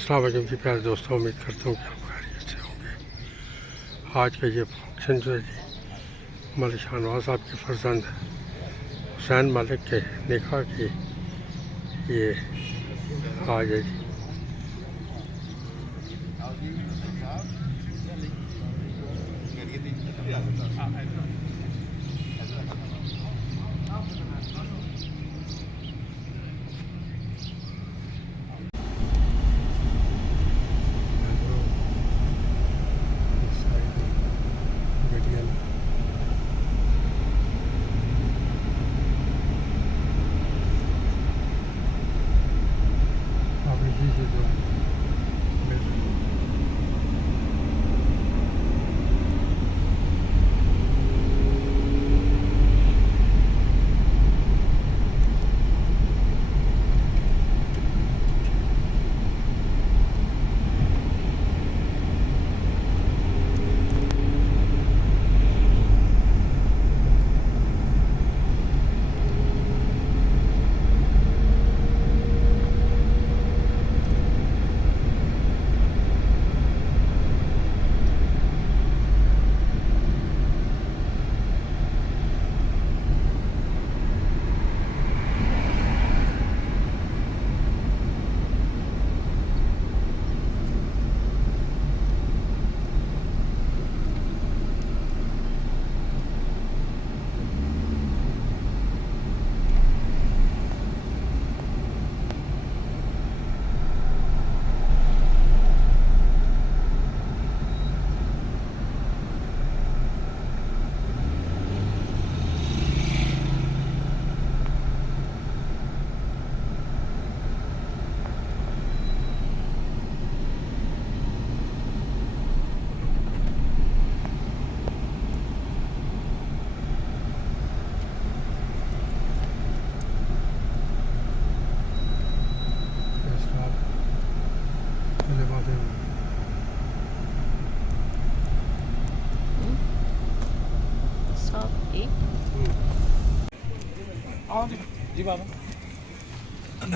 السلام علیکم جی پیارے دوستوں، امید کرتا ہوں کہ آپ خیریت سے ہوں گے۔ آج کا یہ فنکشن جو ہے جی ملک شاہ نواز صاحب کے فرزند حسین ملک کے نکاح کی یہ آج ہے جی۔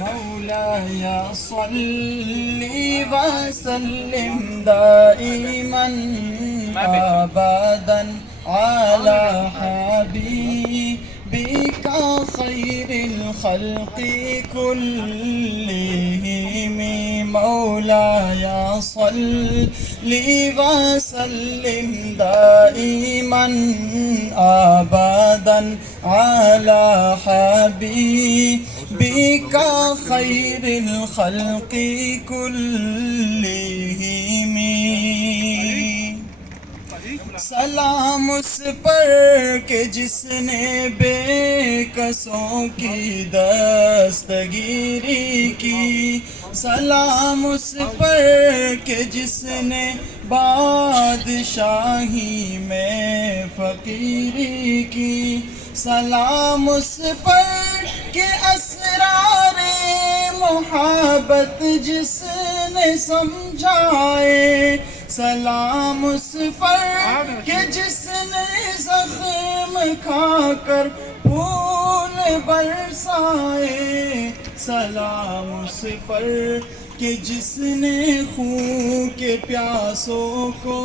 مولاي صل وسلم دائما ابدا على حبيبك خير الخلق كلهم مولاي صل وسلم دائما ابدا على حبيبك خير الخلق كلهم سلام اس پر کہ جس نے بے کسوں کی دستگیری کی، سلام اس پر کہ جس نے بادشاہی میں فقیری کی، سلام اس پر کہ اسرار محبت جس نے سمجھائے، سلام اس پر کہ جس نے زخم کھا کر پھول برسائے، سلام اس پر کہ جس نے خون کے پیاسوں کو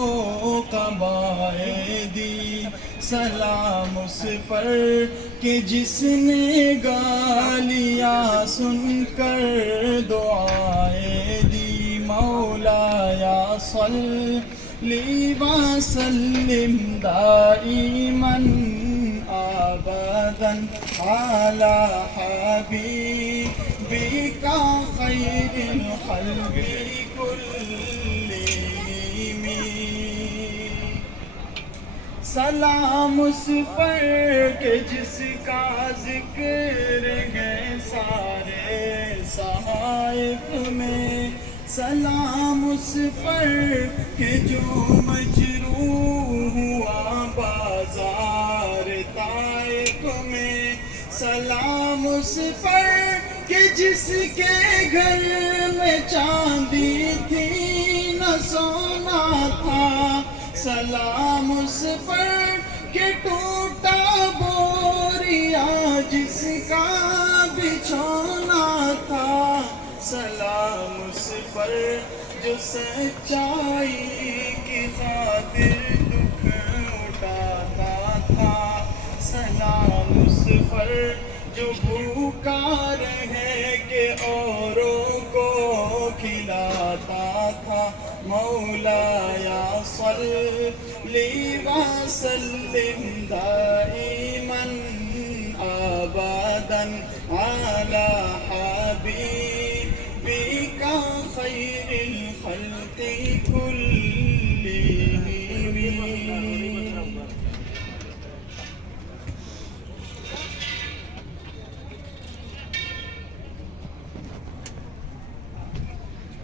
قبائیں دی، سلام اس پر کہ جس نے گالیاں سن کر دعائیں دی، مولاي صل وسلم دائما ابدا على حبيبك خير الخلق كلهم سلام اس پر کہ جس کا ذکر ہے سارے صحائف میں، سلام اس پر کہ جو مجروح ہوا بازار طائف میں، سلام اس پر کہ جس کے گھر میں چاندی تھی نہ سونا تھا، سلام اس پر کہ ٹوٹا بوریا جس کا بچھونا تھا، سلام اس پر جو سچائی کی خاطر دکھ اٹھاتا تھا، سلام اس پر جو بھوکا رہے کہ اوروں کو کھلاتا تھا۔ مولایا صلی وسلم دائما ابدا علی حبیبک خیر الخلق کلہم۔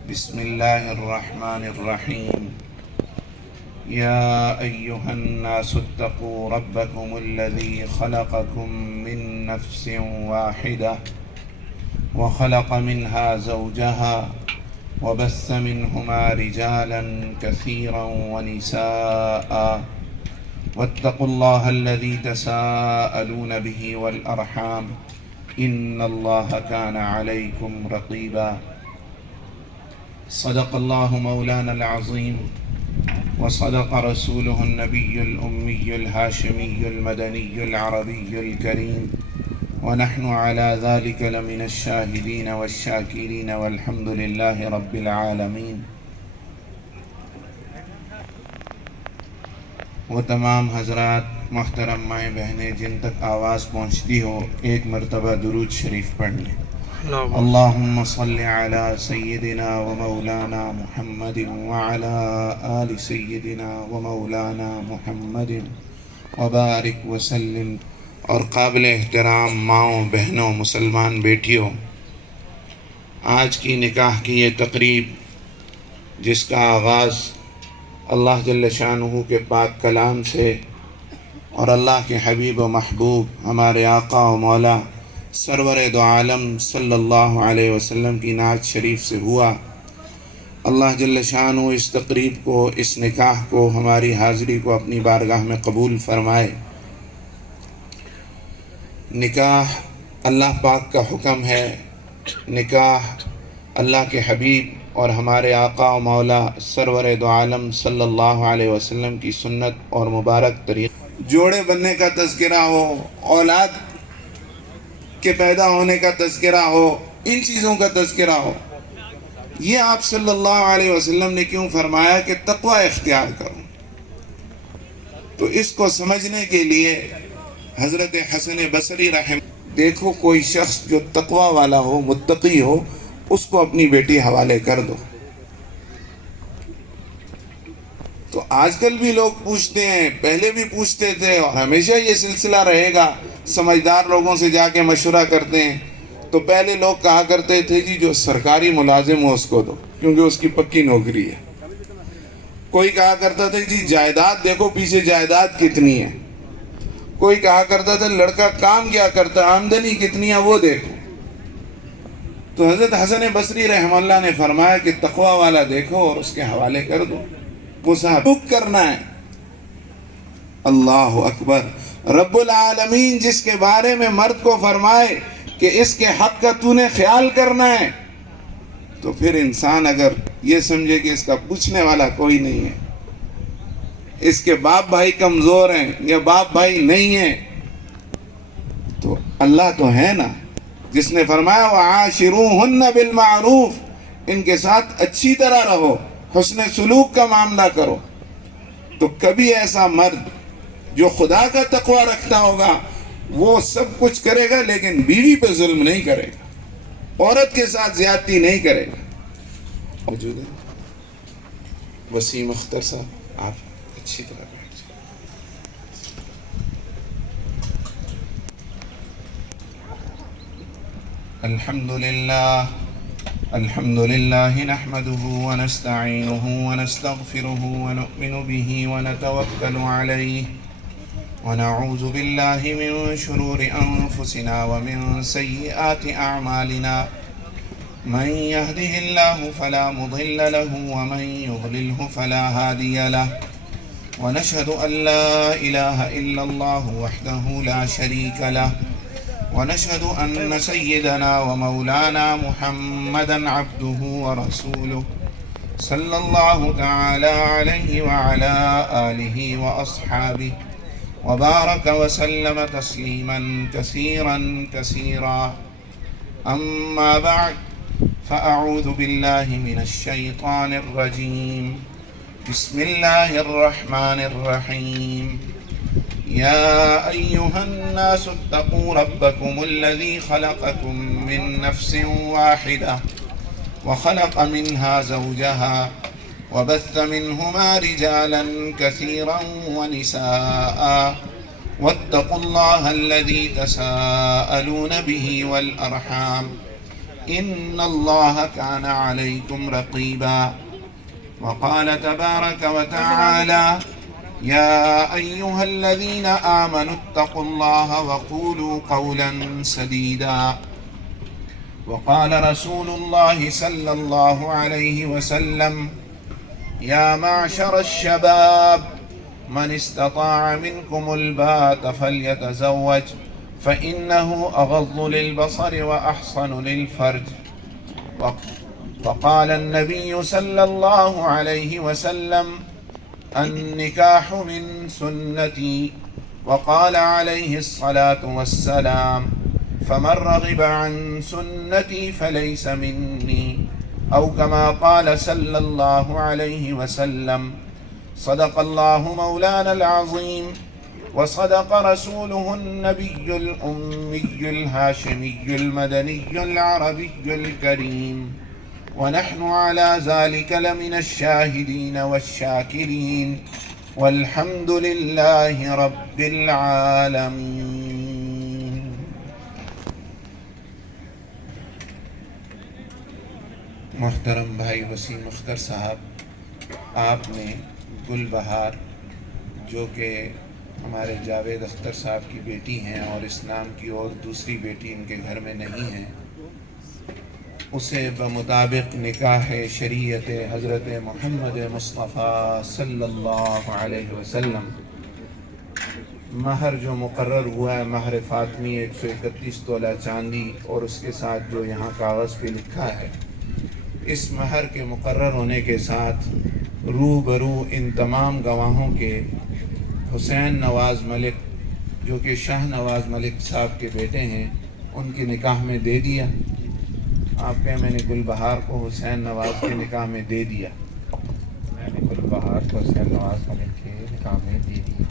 بسم الله الرحمن الرحيم. يا أيها الناس اتقوا ربكم الذي خلقكم من نفس واحدة وخلق منها زوجها وبث منهما رجالا كثيرا ونساء واتقوا الله الذي تساءلون به والأرحام إن الله كان عليكم رقيبا. صدق الله مولانا العظيم وصدق رسوله النبي الأمي الهاشمي المدني العربي الكريم، ونحن على ذلك لمن الشاهدين والشاكرين والحمد لله رب العالمين. وہ تمام حضرات، محترم مائیں بہنیں جن تک آواز پہنچتی ہو، ایک مرتبہ درود شریف پڑھ لیں. اللہم صل علی سیدنا و مولانا محمد وعلی آل سیدنا و مولانا محمد وبارک وسلم. اور قابل احترام ماؤں، بہنوں، مسلمان بیٹیوں، آج کی نکاح کی یہ تقریب جس کا آغاز اللہ جل شانہ کے پاک کلام سے اور اللہ کے حبیب و محبوب ہمارے آقا و مولا سرور دو عالم صلی اللہ علیہ وسلم کی نعت شریف سے ہوا. اللہ جل شانہ اس تقریب کو، اس نکاح کو، ہماری حاضری کو اپنی بارگاہ میں قبول فرمائے. نکاح اللہ پاک کا حکم ہے، نکاح اللہ کے حبیب اور ہمارے آقا و مولا سرور دو عالم صلی اللہ علیہ وسلم کی سنت اور مبارک طریقہ. جوڑے بننے کا تذکرہ ہو، اولاد کے پیدا ہونے کا تذکرہ ہو، ان چیزوں کا تذکرہ ہو، یہ آپ صلی اللہ علیہ وسلم نے کیوں فرمایا کہ تقوی اختیار کرو؟ تو اس کو سمجھنے کے لیے حضرت حسن بصری دیکھو کوئی شخص جو تقوی والا ہو، متقی ہو، اس کو اپنی بیٹی حوالے کر دو. تو آج کل بھی لوگ پوچھتے ہیں، پہلے بھی پوچھتے تھے اور ہمیشہ یہ سلسلہ رہے گا. سمجھدار لوگوں سے جا کے مشورہ کرتے ہیں تو پہلے لوگ کہا کرتے تھے جی جو سرکاری ملازم ہو اس کو دو، کیونکہ اس کی پکی نوکری ہے. کوئی کہا کرتا تھا جی جائیداد دیکھو پیچھے جائیداد کتنی ہے. کوئی کہا کرتا تھا لڑکا کام کیا کرتا، آمدنی کتنی ہے وہ دیکھو. تو حضرت حسن بصری رحمہ اللہ نے فرمایا کہ تقوی والا دیکھو اور اس کے حوالے کر دو. وہ صاحب کرنا ہے. اللہ اکبر. رب العالمین جس کے بارے میں مرد کو فرمائے کہ اس کے حق کا تو نے خیال کرنا ہے، تو پھر انسان اگر یہ سمجھے کہ اس کا پوچھنے والا کوئی نہیں ہے، اس کے باپ بھائی کمزور ہیں یا باپ بھائی نہیں ہیں، تو اللہ تو ہے نا جس نے فرمایا وَعَاشِرُوهُنَّ بِالْمَعْرُوفِ، ان کے ساتھ اچھی طرح رہو، حسن سلوک کا معاملہ کرو. تو کبھی ایسا مرد جو خدا کا تقوی رکھتا ہوگا وہ سب کچھ کرے گا لیکن بیوی پہ ظلم نہیں کرے گا، عورت کے ساتھ زیادتی نہیں کرے گا. موجود ہے وسیم اختر صاحب، آپ اچھی طرح بیٹھ جائیں. الحمد للہ نحمده ونستعینه ونستغفره ونؤمن به ونتوکل علیہ ونعوذ باللہ من شرور انفسنا ومن سیئات اعمالنا من يهده الله فلا مضل له ومن يضلله فلا هادي له ونشهد ان لا اله الا الله وحده لا شريك له ونشهد أن سيدنا ومولانا محمدا عبده ورسوله صلى الله تعالى عليه وعلى آله وأصحابه وبارك وسلم تسليما كثيرا كثيرا. أما بعد، فأعوذ بالله من الشيطان الرجيم. بسم الله الرحمن الرحيم. يا أيها الناس اتقوا ربكم الذي خلقكم من نفس واحدة وخلق منها زوجها وبث منهما رجالا كثيرا ونساء واتقوا الله الذي تساءلون به والأرحام إن الله كان عليكم رقيبا. وقال تبارك وتعالى: يا أيها الذين آمنوا اتقوا الله وقولوا قولا سديدا. وقال رسول الله صلى الله عليه وسلم: يا معشر الشباب من استطاع منكم الباءة فليتزوج فإنه أغض للبصر وأحصن للفرج. وقال النبي صلى الله عليه وسلم: النكاح من سنتي. وقال عليه الصلاة والسلام: فمن رغب عن سنتي فليس مني، أو كما قال صلى الله عليه وسلم. صدق الله مولانا العظيم، وصدق رسوله النبي الأمي الهاشمي المدني العربي الكريم، ونحن على ذلك لمن الشاهدين والشاكرين، والحمد لله رب العالمين. محترم بھائی وسیم اختر صاحب، آپ نے گل بہار جو کہ ہمارے جاوید اختر صاحب کی بیٹی ہیں اور اس نام کی اور دوسری بیٹی ان کے گھر میں نہیں ہے، اسے بمطابق نکاح شریعت حضرت محمد مصطفیٰ صلی اللہ علیہ وسلم مہر جو مقرر ہوا ہے، مہر فاطمی 131 تولہ چاندی، اور اس کے ساتھ جو یہاں کاغذ پہ لکھا ہے، اس مہر کے مقرر ہونے کے ساتھ روبرو ان تمام گواہوں کے حسین نواز ملک جو کہ شاہ نواز ملک صاحب کے بیٹے ہیں، ان کے نکاح میں دے دیا۔ آپ کہیں میں نے گل بہار کو حسین نواز کے نکاح میں دے دیا؟ میں نے گل بہار کو حسین نواز ملک کے نکاح میں دے دیا۔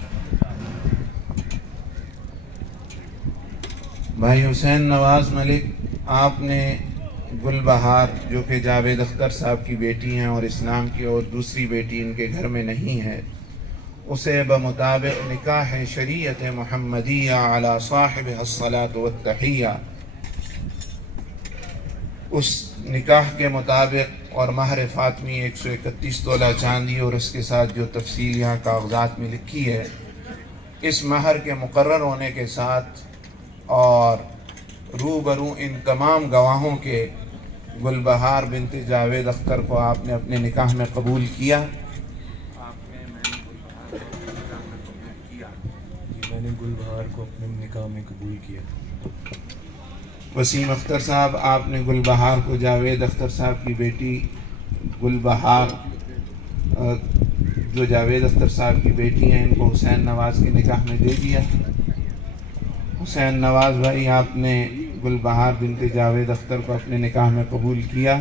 بھائی حسین نواز ملک، آپ نے گل بہار جو کہ جاوید اختر صاحب کی بیٹی ہیں اور اسلام کی اور دوسری بیٹی ان کے گھر میں نہیں ہے، اسے بمطابق نکاح شریعت محمدیہ علی صاحبہ الصلاۃ والتحیہ، اس نکاح کے مطابق اور مہر فاطمی 131 تولہ چاندی اور اس کے ساتھ جو تفصیل یہاں کاغذات میں لکھی ہے، اس مہر کے مقرر ہونے کے ساتھ اور روبرو ان تمام گواہوں کے گل بہار بنت جاوید اختر کو آپ نے اپنے نکاح میں قبول کیا؟ میں نے گل بہار کو اپنے نکاح میں قبول کیا۔ وسیم اختر صاحب، آپ نے گل بہار کو جاوید اختر صاحب کی بیٹی گل بہار جو جاوید اختر صاحب کی بیٹی ہیں، ان کو حسین نواز کے نکاح میں دے دیا۔ حسین نواز بھائی، آپ نے گل بہار بنت جاوید اختر کو اپنے نکاح میں قبول کیا۔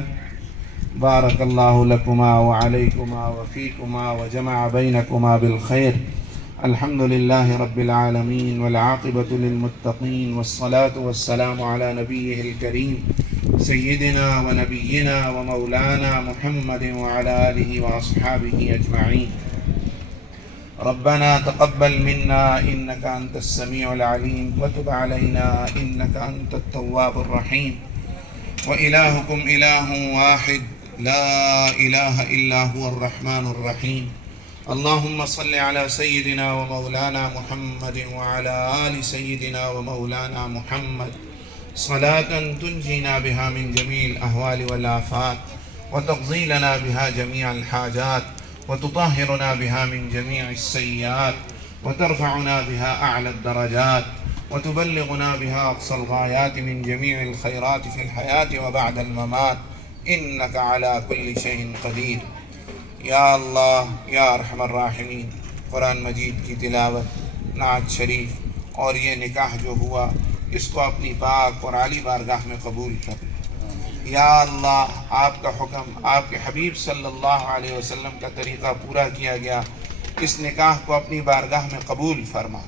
بارک اللہ لکما وعلیکما وفیکما وجمع بینکما بالخیر۔ الحمد للہ رب العالمین والعاقبۃ للمتقین والصلاة والسلام علی نبیہ الکریم سیدنا ونبینا ومولانا محمد وعلی آلہ واصحابہ اجمعین۔ ربنا تقبل منا انك انت السميع العليم وتب علينا انك انت التواب الرحيم والهكم اله واحد لا اله الا هو الرحمن الرحيم۔ اللهم صل على سيدنا ومولانا محمد وعلى آل سيدنا ومولانا محمد صلاة تنجينا بها من جميع الأهوال والآفات وتقضي لنا بها جميع الحاجات وتطهرنا بها من جميع السيئات وترفعنا بها أعلى الدرجات وتبلغنا بها أقصى الغايات من جميع الخيرات في الحياة وبعد الممات إنك على كل شيء قدير. یا اللہ یا ارحم الراحمین، قرآن مجید کی تلاوت، نعت شریف اور یہ نکاح جو ہوا اس کو اپنی پاک اور عالی بارگاہ میں قبول کر. یا اللہ آپ کا حکم، آپ کے حبیب صلی اللہ علیہ وسلم کا طریقہ پورا کیا گیا، اس نکاح کو اپنی بارگاہ میں قبول فرما.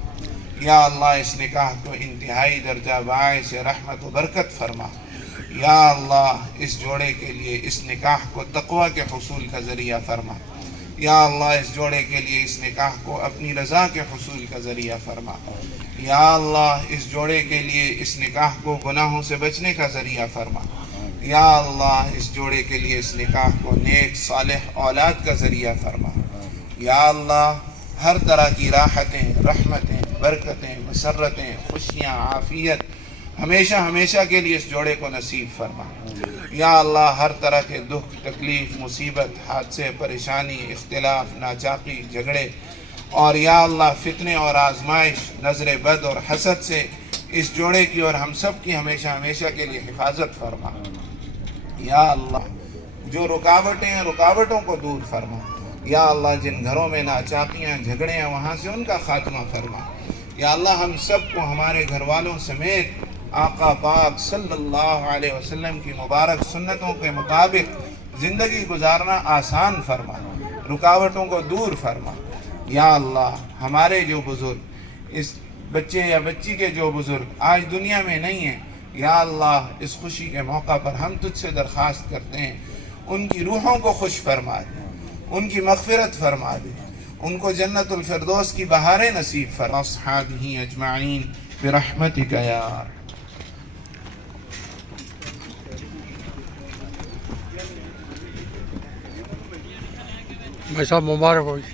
یا اللہ اس نکاح کو انتہائی درجہ باعث رحمت و برکت فرما. یا اللہ اس جوڑے کے لیے اس نکاح کو تقوی کے حصول کا ذریعہ فرما. یا اللہ اس جوڑے کے لیے اس نکاح کو اپنی رضا کے حصول کا ذریعہ فرما. یا اللہ اس جوڑے کے لیے اس نکاح کو گناہوں سے بچنے کا ذریعہ فرما. یا اللہ اس جوڑے کے لیے اس نکاح کو نیک صالح اولاد کا ذریعہ فرما. یا اللہ ہر طرح کی راحتیں، رحمتیں، برکتیں، مسرتیں، خوشیاں، عافیت ہمیشہ ہمیشہ کے لیے اس جوڑے کو نصیب فرما. یا اللہ ہر طرح کے دکھ، تکلیف، مصیبت، حادثے، پریشانی، اختلاف، ناچاقی، جھگڑے اور یا اللہ فتنے اور آزمائش، نظر بد اور حسد سے اس جوڑے کی اور ہم سب کی ہمیشہ ہمیشہ کے لیے حفاظت فرما. یا اللہ جو رکاوٹیں ہیں رکاوٹوں کو دور فرما. یا اللہ جن گھروں میں ناچاقیاں، جھگڑے ہیں وہاں سے ان کا خاتمہ فرما. یا اللہ ہم سب کو ہمارے گھر والوں سمیت آقا پاک صلی اللہ علیہ وسلم کی مبارک سنتوں کے مطابق زندگی گزارنا آسان فرما، رکاوٹوں کو دور فرما. یا اللہ ہمارے جو بزرگ، اس بچے یا بچی کے جو بزرگ آج دنیا میں نہیں ہیں، یا اللہ اس خوشی کے موقع پر ہم تجھ سے درخواست کرتے ہیں ان کی روحوں کو خوش فرما دے، ان کی مغفرت فرما دے، ان کو جنت الفردوس کی بہاریں نصیب فرما. اصحابہ اجمعین برحمتک یا بھائی صاحب مبارک ہو جی.